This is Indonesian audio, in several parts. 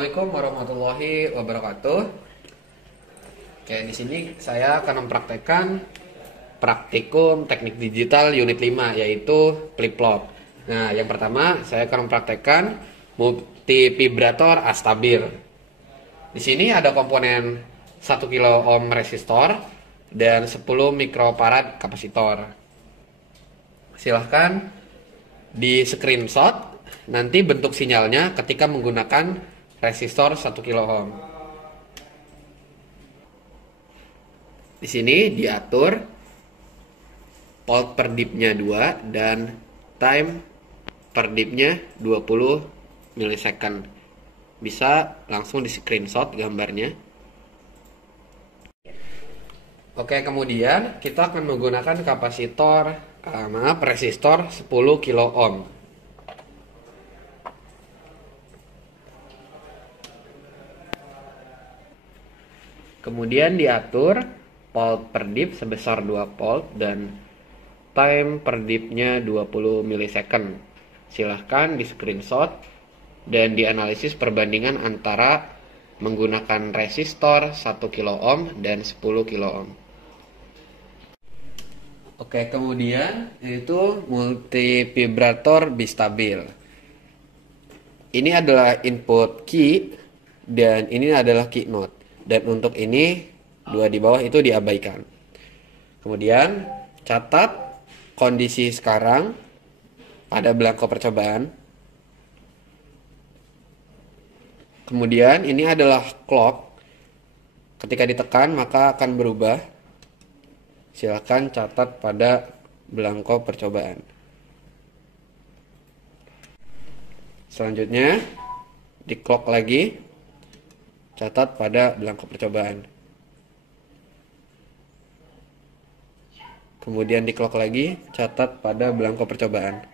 Assalamualaikum warahmatullahi wabarakatuh. Oke, di sini saya akan mempraktekkan praktikum teknik digital unit 5 yaitu flip-flop. Nah, yang pertama saya akan mempraktekkan multivibrator astabil. Di sini ada komponen 1 kilo ohm resistor dan 10 mikrofarad kapasitor. Silahkan di screenshot nanti bentuk sinyalnya ketika menggunakan resistor 1 kilo ohm. Di sini diatur volt per dipnya 2 dan time per dipnya 20 milisecond. Bisa langsung di screenshot gambarnya. Oke, kemudian kita akan menggunakan resistor 10 kilo ohm. Kemudian diatur volt per dip sebesar 2 volt dan time per dipnya 20 milisecond. Silahkan di screenshot dan dianalisis perbandingan antara menggunakan resistor 1 kilo ohm dan 10 kilo ohm. Oke, kemudian yaitu multivibrator bistabil. Ini adalah input key dan ini adalah key note. Dan untuk ini dua di bawah itu diabaikan. Kemudian catat kondisi sekarang pada belangko percobaan. Kemudian ini adalah clock. Ketika ditekan maka akan berubah. Silakan catat pada belangko percobaan. Selanjutnya di clock lagi, catat pada belangko percobaan. Kemudian di clock lagi, catat pada belangko percobaan.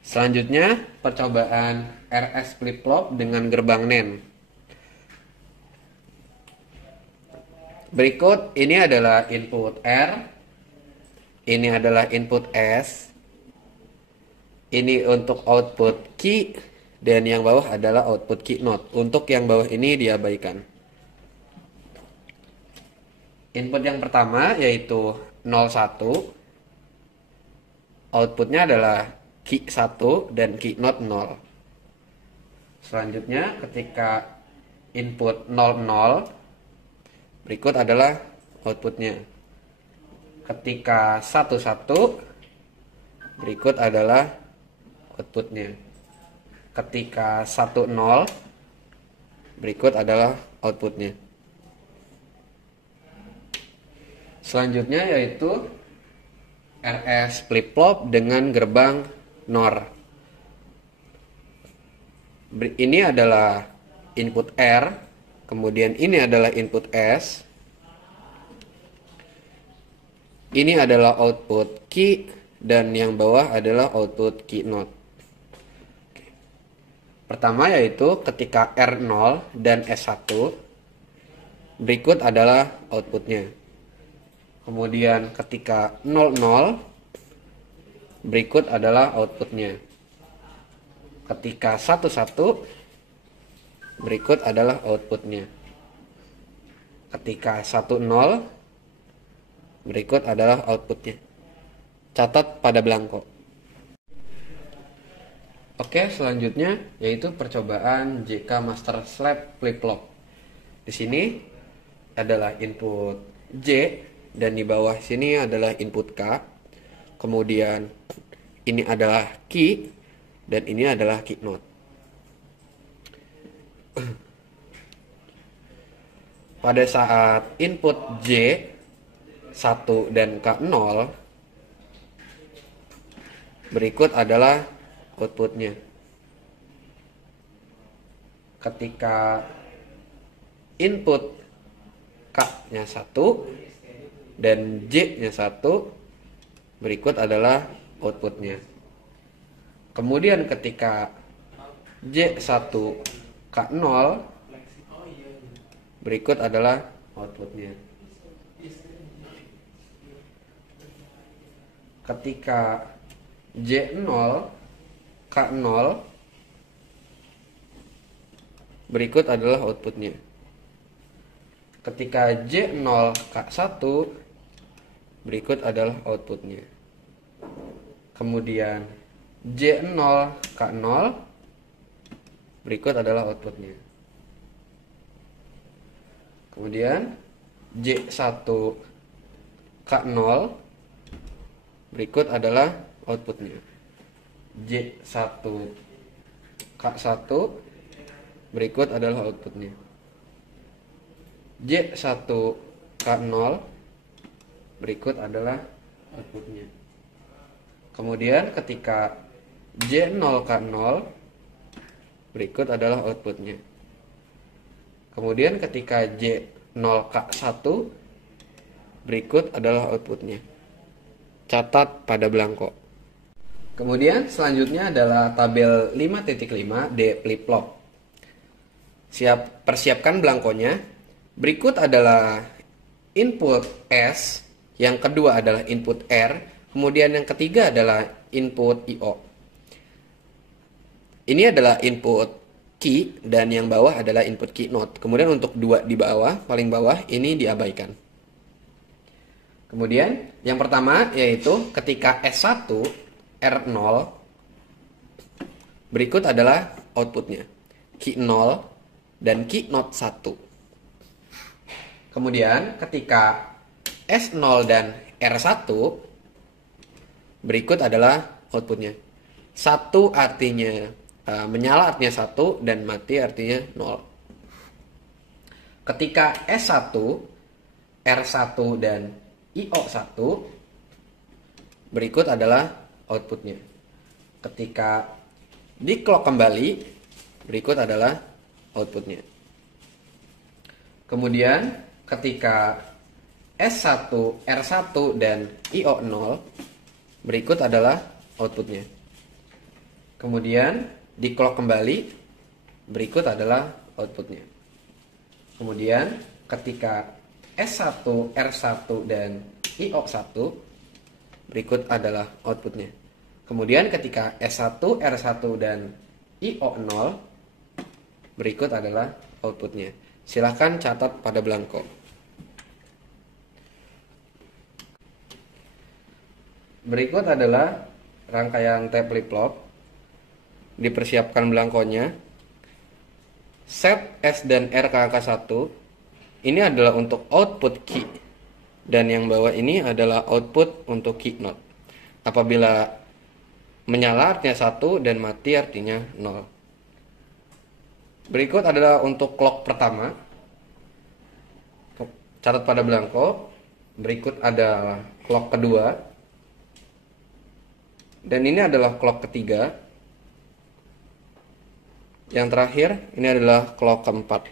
Selanjutnya percobaan RS flip-flop dengan gerbang NAND. Berikut ini adalah input R, ini adalah input S, ini untuk output key, dan yang bawah adalah output key note. Untuk yang bawah ini diabaikan. Input yang pertama yaitu 01. Outputnya adalah key 1 dan key note 0. Selanjutnya ketika input 00, berikut adalah outputnya. Ketika 11, berikut adalah outputnya. Ketika 10, berikut adalah outputnya. Selanjutnya yaitu RS flip-flop dengan gerbang NOR. Ini adalah input R, kemudian ini adalah input S. Ini adalah output key dan yang bawah adalah output key note. Pertama yaitu ketika R0 dan S1, berikut adalah outputnya. Kemudian ketika 00, berikut adalah outputnya. Ketika 11, berikut adalah outputnya. Ketika 10, berikut adalah outputnya. Catat pada belangko. Oke, selanjutnya yaitu percobaan JK Master Slab Flip-Flop. Di sini adalah input J dan di bawah sini adalah input K. Kemudian ini adalah key dan ini adalah key note. Pada saat input J 1 dan K 0, berikut adalah outputnya. Ketika input K-nya 1 dan J-nya 1, berikut adalah outputnya. Kemudian ketika J1 K0, berikut adalah outputnya. Ketika J0 K0, berikut adalah outputnya. Ketika J0K1, berikut adalah outputnya. Kemudian J0K0, berikut adalah outputnya. Kemudian J1K0, berikut adalah outputnya. J1K1, berikut adalah outputnya. J1K0, berikut adalah outputnya. Kemudian ketika J0K0, berikut adalah outputnya. Kemudian ketika J0K1, berikut adalah outputnya. Catat pada belangko. Kemudian selanjutnya adalah tabel 5.5 D flip-flop. Persiapkan belangkonya. Berikut adalah input S, yang kedua adalah input R, kemudian yang ketiga adalah input IO. Ini adalah input key dan yang bawah adalah input key note. Kemudian untuk dua di bawah, paling bawah ini diabaikan. Kemudian yang pertama yaitu ketika S1 R0, berikut adalah outputnya. Key 0 dan key note 1. Kemudian ketika S0 dan R1, berikut adalah outputnya. 1 artinya menyala artinya 1 dan mati artinya 0. Ketika S1, R1 dan IO1, berikut adalah outputnya. Ketika di clock kembali, berikut adalah outputnya. Kemudian ketika S1, R1 dan IO0, berikut adalah outputnya. Kemudian di clock kembali, berikut adalah outputnya. Kemudian ketika S1, R1 dan IO1, berikut adalah outputnya. Kemudian ketika S1, R1 dan IO0, berikut adalah outputnya. Silahkan catat pada belangko. Berikut adalah rangkaian tab flip-flop. Dipersiapkan belangkonya. Set S dan R ke angka 1. Ini adalah untuk output key. Dan yang bawah ini adalah output untuk key note. Apabila menyala artinya 1 dan mati artinya 0. Berikut adalah untuk clock pertama. Catat pada belangko. Berikut adalah clock kedua. Dan ini adalah clock ketiga. Yang terakhir, ini adalah clock keempat.